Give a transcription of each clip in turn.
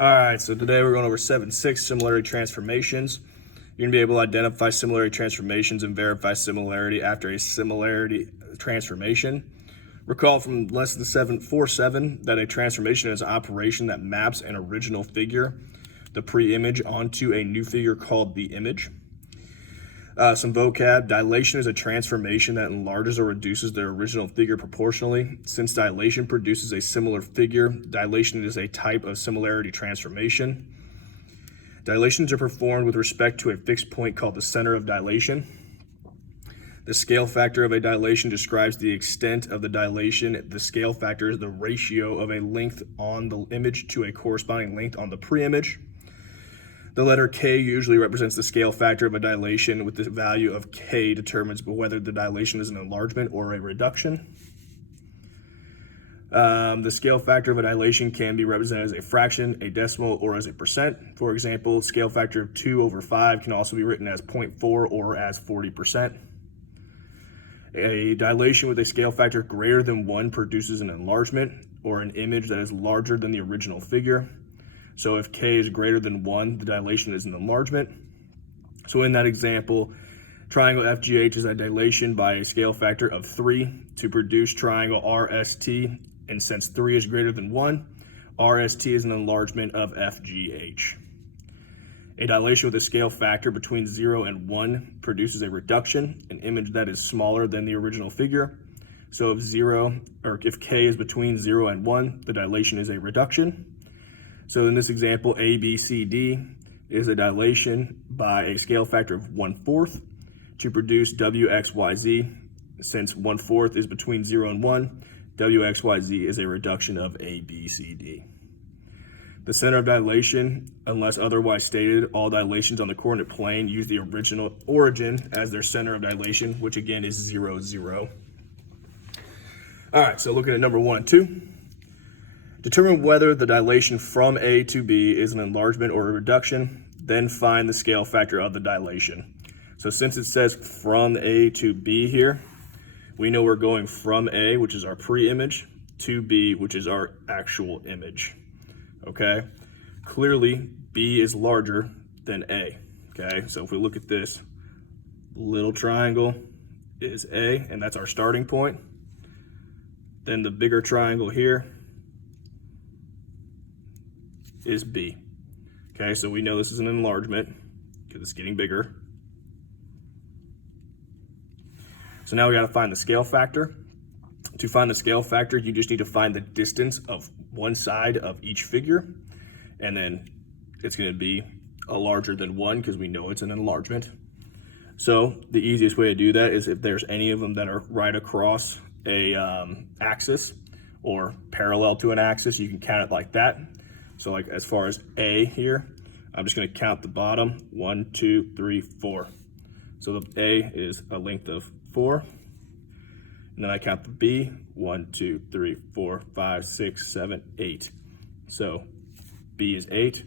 All right, so today we're going over 7.6 similarity transformations. You're going to be able to identify similarity transformations and verify similarity after a similarity transformation. Recall from lesson 7.4.7 that a transformation is an operation that maps an original figure, the pre-image, onto a new figure called the image. Some vocab. Dilation is a transformation that enlarges or reduces the original figure proportionally. Since dilation produces a similar figure, dilation is a type of similarity transformation. Dilations are performed with respect to a fixed point called the center of dilation. The scale factor of a dilation describes the extent of the dilation. The scale factor is the ratio of a length on the image to a corresponding length on the pre-image. The letter K usually represents the scale factor of a dilation, with the value of K determines whether the dilation is an enlargement or a reduction. The scale factor of a dilation can be represented as a fraction, a decimal, or as a percent. For example, scale factor of 2/5 can also be written as 0.4 or as 40%. A dilation with a scale factor greater than 1 produces an enlargement, or an image that is larger than the original figure. So if K is greater than 1, the dilation is an enlargement. So in that example, triangle FGH is a dilation by a scale factor of 3 to produce triangle RST. And since 3 is greater than 1, RST is an enlargement of FGH. A dilation with a scale factor between 0 and 1 produces a reduction, an image that is smaller than the original figure. So if K is between 0 and 1, the dilation is a reduction. So in this example, ABCD is a dilation by a scale factor of 1/4 to produce WXYZ. Since 1/4 is between 0 and 1, WXYZ is a reduction of ABCD. The center of dilation, unless otherwise stated, all dilations on the coordinate plane use the original origin as their center of dilation, which again is 0, 0. All right, so looking at number 1 and 2. Determine whether the dilation from A to B is an enlargement or a reduction, then find the scale factor of the dilation. So since it says from A to B here, we know we're going from A, which is our pre-image, to B, which is our actual image, okay? Clearly, B is larger than A, okay? So if we look at this, little triangle is A, and that's our starting point. Then the bigger triangle here is B. Okay, so we know this is an enlargement because it's getting bigger. So now we got to find the scale factor. To find the scale factor, you just need to find the distance of one side of each figure, and then it's going to be a larger than 1 because we know it's an enlargement. So the easiest way to do that is if there's any of them that are right across a axis or parallel to an axis, you can count it like that. So like as far as A here, I'm just going to count the bottom, 1, 2, 3, 4. So the A is a length of 4. And then I count the B, 1, 2, 3, 4, 5, 6, 7, 8. So B is 8.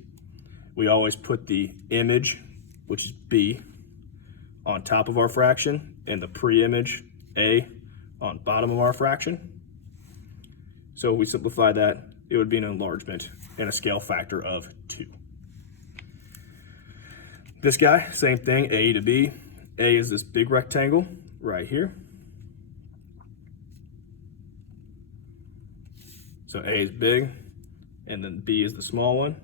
We always put the image, which is B, on top of our fraction, and the pre-image, A, on bottom of our fraction. So if we simplify that, it would be an enlargement and a scale factor of 2. This guy, same thing, A to B. A is this big rectangle right here. So A is big, and then B is the small one.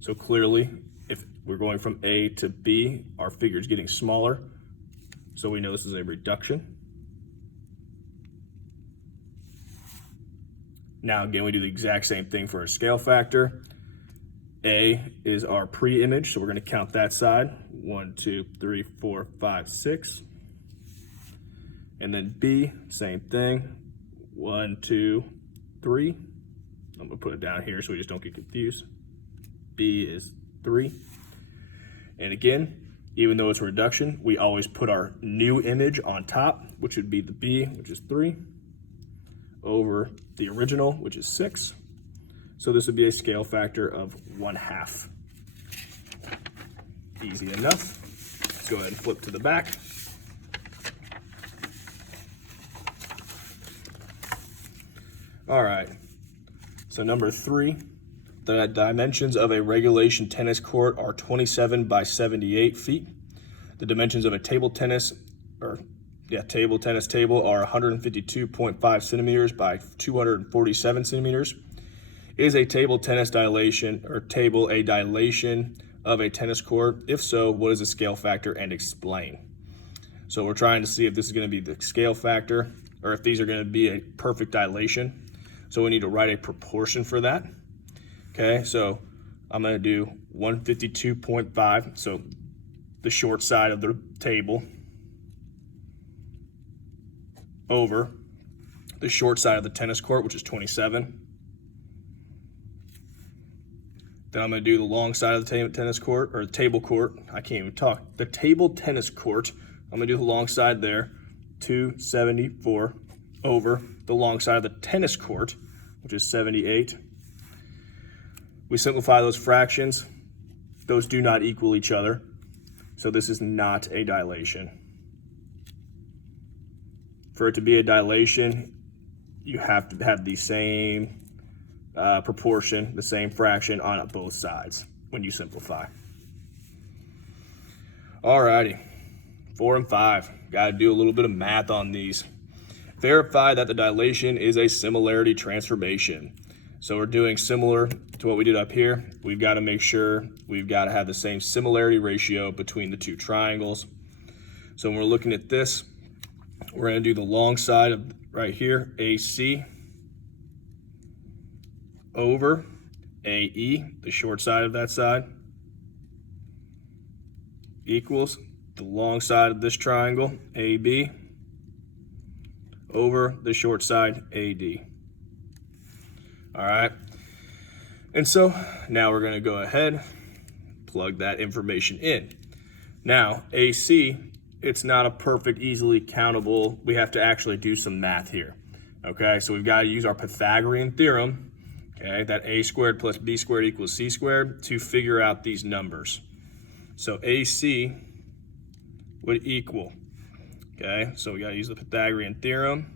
So clearly, if we're going from A to B, our figure is getting smaller. So we know this is a reduction. Now again, we do the exact same thing for our scale factor. A is our pre-image, so we're going to count that side. 1, 2, 3, 4, 5, 6. And then B, same thing. 1, 2, 3. I'm going to put it down here so we just don't get confused. B is 3. And again, even though it's a reduction, we always put our new image on top, which would be the B, which is 3, over the original, which is 6. So this would be a scale factor of 1/2. Easy enough. Let's go ahead and flip to the back. All right, so number 3, The dimensions of a regulation tennis court are 27 by 78 feet. The dimensions of a table tennis table are 152.5 centimeters by 247 centimeters. Is a table tennis dilation a dilation of a tennis court? If so, what is the scale factor, and explain? So we're trying to see if this is going to be the scale factor or if these are going to be a perfect dilation. So we need to write a proportion for that. Okay, so I'm going to do 152.5, so the short side of the table, over the short side of the tennis court, which is 27. Then I'm going to do the long side of the tennis court, or the table court. I can't even talk. The table tennis court, I'm going to do the long side there, 274, over the long side of the tennis court, which is 78. We simplify those fractions. Those do not equal each other. So this is not a dilation. For it to be a dilation, you have to have the same proportion, the same fraction on both sides when you simplify. Alrighty, 4 and 5. Got to do a little bit of math on these. Verify that the dilation is a similarity transformation. So we're doing similar to what we did up here. We've got to make sure we've got to have the same similarity ratio between the two triangles. So when we're looking at this, we're going to do the long side of right here, AC, over AE, the short side of that side, equals the long side of this triangle, AB, over the short side, AD. All right. And so now we're going to go ahead, plug that information in. Now, AC, it's not a perfect, easily countable. We have to actually do some math here. Okay, so we've got to use our Pythagorean theorem, okay, that a squared plus b squared equals c squared, to figure out these numbers. So AC would equal, okay, so we got to use the Pythagorean theorem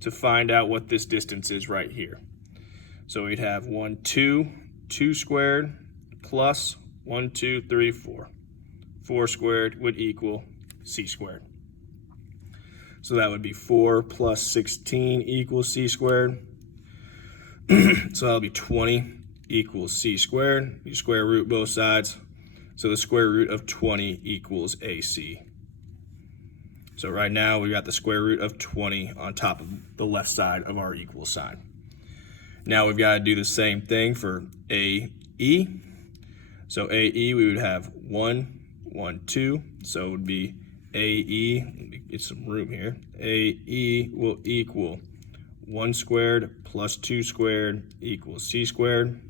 to find out what this distance is right here. So we'd have 2 squared plus 1, 2, 3, 4. 4 squared would equal c squared. So that would be 4 plus 16 equals c squared. So that'll be 20 equals c squared. You square root both sides. So the square root of 20 equals AC. So right now we got the square root of 20 on top of the left side of our equal sign. Now we've got to do the same thing for AE. So AE, we would have 1, 1, 2. So it would be AE, let me get some room here. AE will equal 1 squared plus 2 squared equals c squared.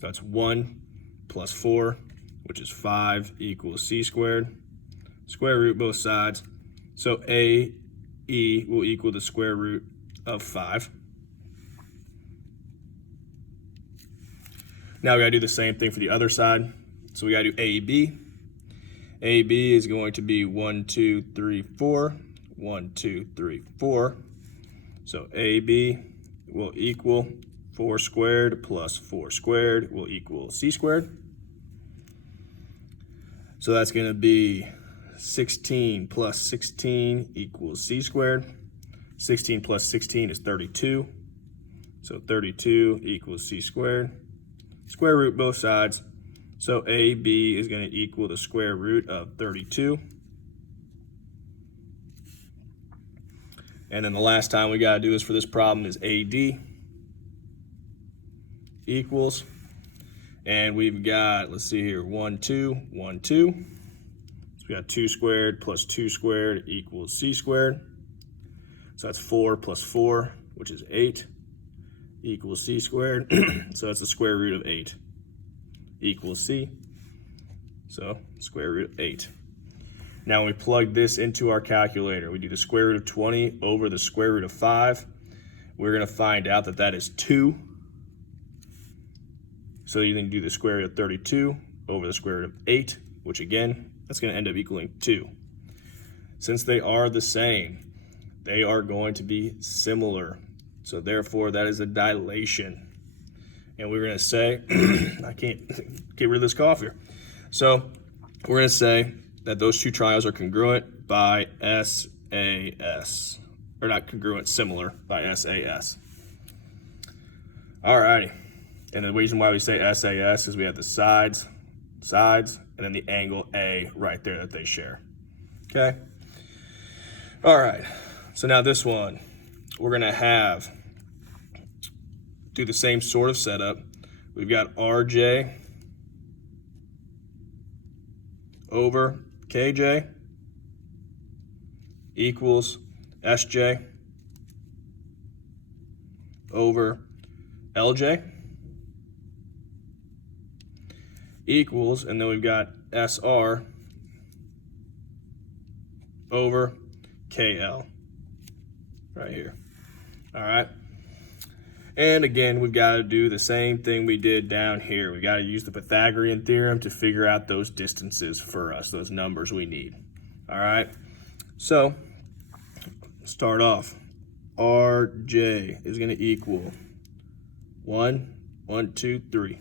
So that's 1 plus 4, which is 5, equals c squared. Square root both sides. So AE will equal the square root of 5. Now we gotta do the same thing for the other side. So we gotta do AB. AB is going to be 1, 2, 3, 4. 1, 2, 3, 4. So AB will equal 4 squared plus 4 squared will equal c squared. So that's going to be 16 plus 16 equals c squared. 16 plus 16 is 32. So 32 equals c squared. Square root both sides. So AB is going to equal the square root of 32. And then the last time we got to do this for this problem is AD equals, and we've got, let's see here, 1, 2, 1, 2. So we got 2 squared plus 2 squared equals c squared. So that's 4 plus 4, which is 8, equals c squared. So that's the square root of 8 equals c. So square root of 8. Now when we plug this into our calculator, we do the square root of 20 over the square root of 5. We're going to find out that that is 2. So you can do the square root of 32 over the square root of 8, which again, that's going to end up equaling 2. Since they are the same, they are going to be similar. So therefore, that is a dilation. And we're going to say, I can't get rid of this cough here. So we're going to say that those two triangles are congruent by SAS. Or not congruent, similar by SAS. All righty. And the reason why we say SAS is we have the sides, and then the angle A right there that they share. Okay? All right. So now this one, we're going to do the same sort of setup. We've got RJ over KJ equals SJ over LJ equals, and then we've got SR over KL right here. All right. And again, we've got to do the same thing we did down here. We got to use the Pythagorean theorem to figure out those distances for us, those numbers we need. All right. So start off. RJ is going to equal 1, 1, 2, 3.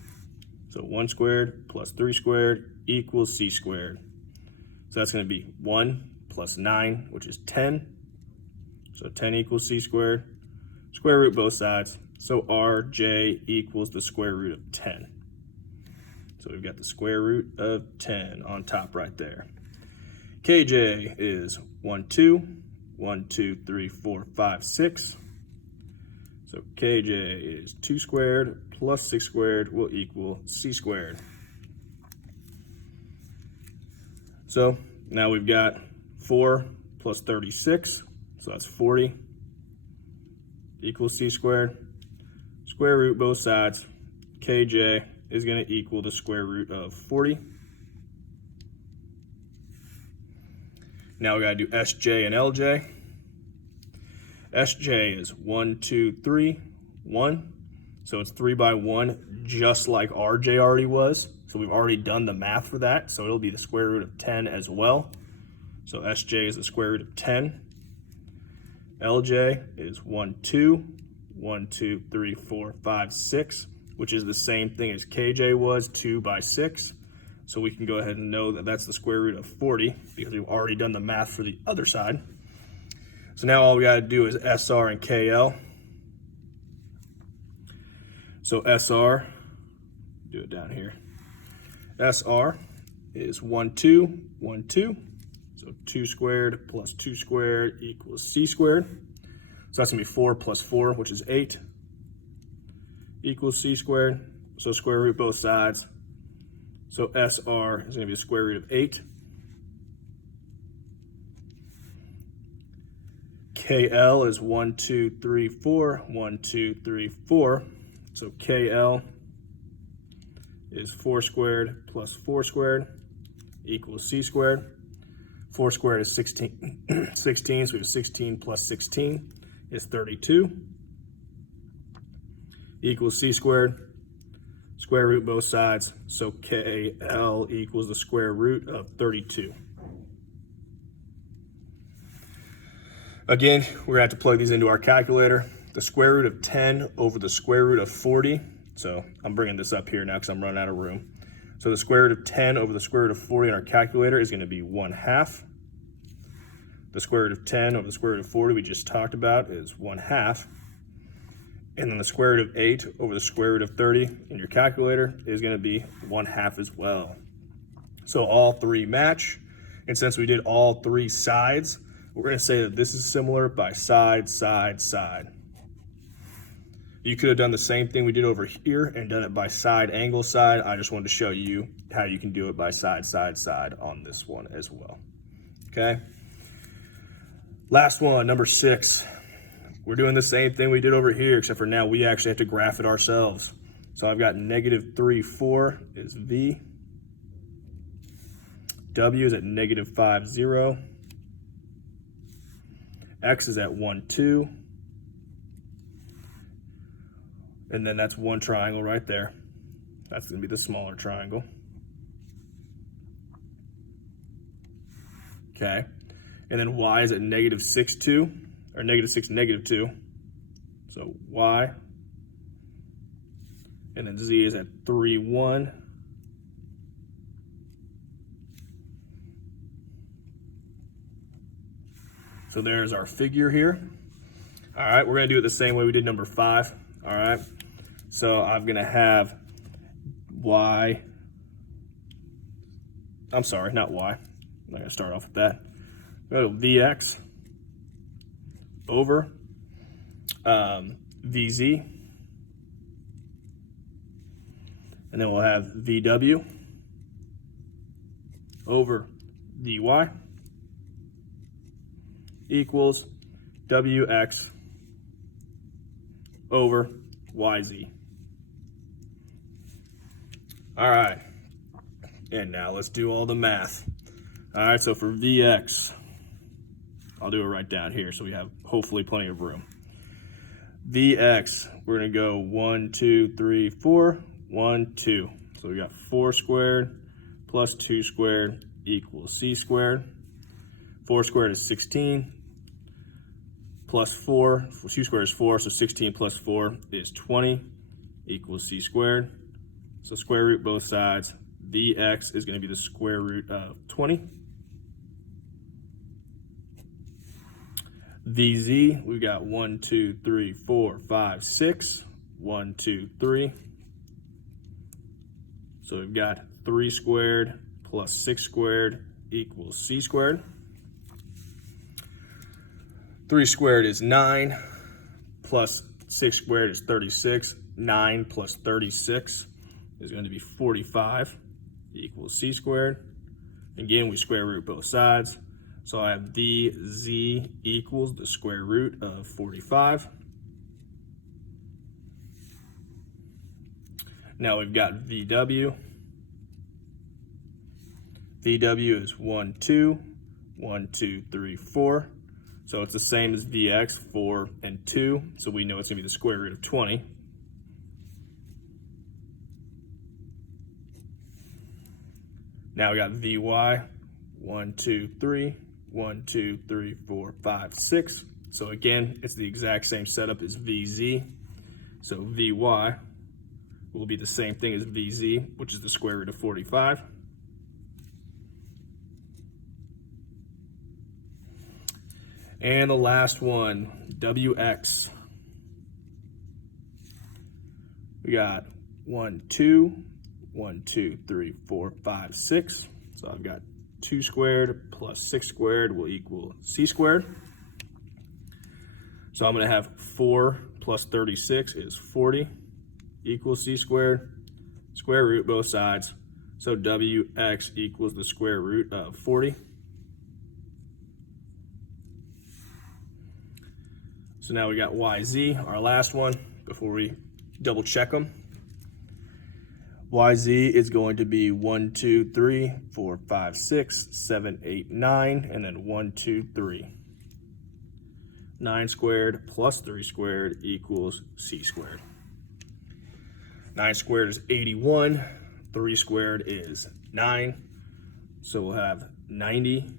So 1 squared plus 3 squared equals C squared. So that's going to be 1 plus 9, which is 10. So 10 equals C squared. Square root both sides. So RJ equals the square root of 10. So we've got the square root of 10 on top right there. KJ is 1, 2, 1, 2, 3, 4, 5, 6. So KJ is 2 squared plus 6 squared will equal C squared. So now we've got 4 plus 36, so that's 40, equals C squared. Square root both sides. KJ is going to equal the square root of 40. Now we got to do SJ and LJ. SJ is 1, 2, 3, 1. So it's 3 by 1, just like RJ already was. So we've already done the math for that. So it'll be the square root of 10 as well. So SJ is the square root of 10. LJ is 1, 2, 1, 2, 3, 4, 5, 6, which is the same thing as KJ was, 2 by 6. So we can go ahead and know that that's the square root of 40 because we've already done the math for the other side. So now all we got to do is SR and KL. So SR, do it down here. SR is 1, 2, 1, 2. So 2 squared plus 2 squared equals C squared. So that's going to be 4 plus 4, which is 8, equals C squared. So square root both sides. So SR is going to be the square root of 8. KL is 1, 2, 3, 4, 1, 2, 3, 4. So KL is 4 squared plus 4 squared equals C squared. 4 squared is 16, 16, so we have 16 plus 16 is 32 equals C squared. Square root both sides, so KL equals the square root of 32. Again, we're going to have to plug these into our calculator. The square root of 10 over the square root of 40. So I'm bringing this up here now because I'm running out of room. So the square root of 10 over the square root of 40 in our calculator is going to be 1/2. The square root of 10 over the square root of 40 we just talked about is 1/2. And then the square root of 8 over the square root of 30 in your calculator is going to be 1/2 as well. So all three match. And since we did all three sides, we're going to say that this is similar by side, side, side. You could have done the same thing we did over here and done it by side, angle, side. I just wanted to show you how you can do it by side, side, side on this one as well. Okay. Last one, number 6. We're doing the same thing we did over here, except for now we actually have to graph it ourselves. So I've got -3, 4 is V. W is at -5, 0. X is at 1, 2. And then that's one triangle right there. That's going to be the smaller triangle. Okay. And then Y is at -6, 2. Or -6, -2. So Y and then Z is at 3, 1. So there's our figure here. All right, we're gonna do it the same way we did number 5. All right, so I'm gonna have Y, I'm sorry, not Y. I'm not gonna start off with that. Go to Vx over Vz, and then we'll have Vw over Vy equals Wx over Yz. All right, and now let's do all the math. All right, so for Vx, I'll do it right down here so we have hopefully plenty of room. Vx, we're gonna go 1, 2, 3, 4, 1, 2. So we got 4 squared plus 2 squared equals c squared. 4 squared is 16 plus 4, 2 squared is 4, so 16 plus 4 is 20 equals c squared. So square root both sides. Vx is going to be the square root of 20. Vz, we've got 1, 2, 3, 4, 5, 6. 1, 2, 3. So we've got 3 squared plus 6 squared equals c squared. 3 squared is 9, plus 6 squared is 36. 9 plus 36 is going to be 45 equals c squared. Again, we square root both sides. So I have Vz equals the square root of 45. Now we've got Vw. Vw is 1, 2, 1, 2, 3, 4. So it's the same as Vx, 4 and 2. So we know it's going to be the square root of 20. Now we got Vy, 1, 2, 3, 1, 2, 3, 4, 5, 6. So again, it's the exact same setup as Vz. So Vy will be the same thing as Vz, which is the square root of 45. And the last one, Wx. We got 1, 2, 1, 2, 3, 4, 5, 6. So I've got 2 squared plus 6 squared will equal c squared. So I'm going to have 4 plus 36 is 40 equals c squared. Square root both sides. So Wx equals the square root of 40. So now we got Yz, our last one, before we double check them. Yz is going to be 1, 2, 3, 4, 5, 6, 7, 8, 9, and then 1, 2, 3. 9 squared plus 3 squared equals c squared. 9 squared is 81, 3 squared is 9. So we'll have 90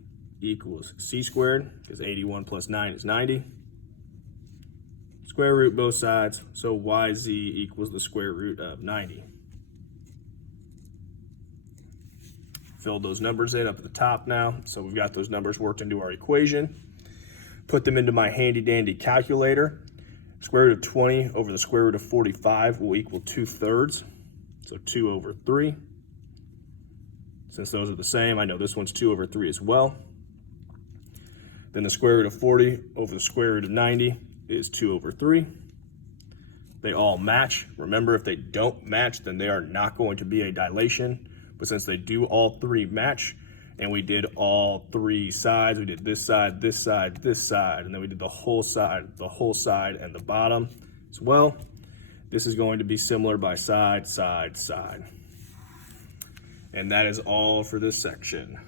equals c squared, because 81 plus 9 is 90. Square root both sides, so Yz equals the square root of 90. Filled those numbers in up at the top now, so we've got those numbers worked into our equation. Put them into my handy dandy calculator. Square root of 20 over the square root of 45 will equal 2/3, so 2 over 3. Since those are the same, I know this one's 2 over 3 as well. Then the square root of 40 over the square root of 90 is 2 over 3. They all match. Remember, if they don't match, then they are not going to be a dilation. But since they do all 3 match, and we did all 3 sides, we did this side, this side, this side, and then we did the whole side, and the bottom as well. This is going to be similar by side, side, side. And that is all for this section.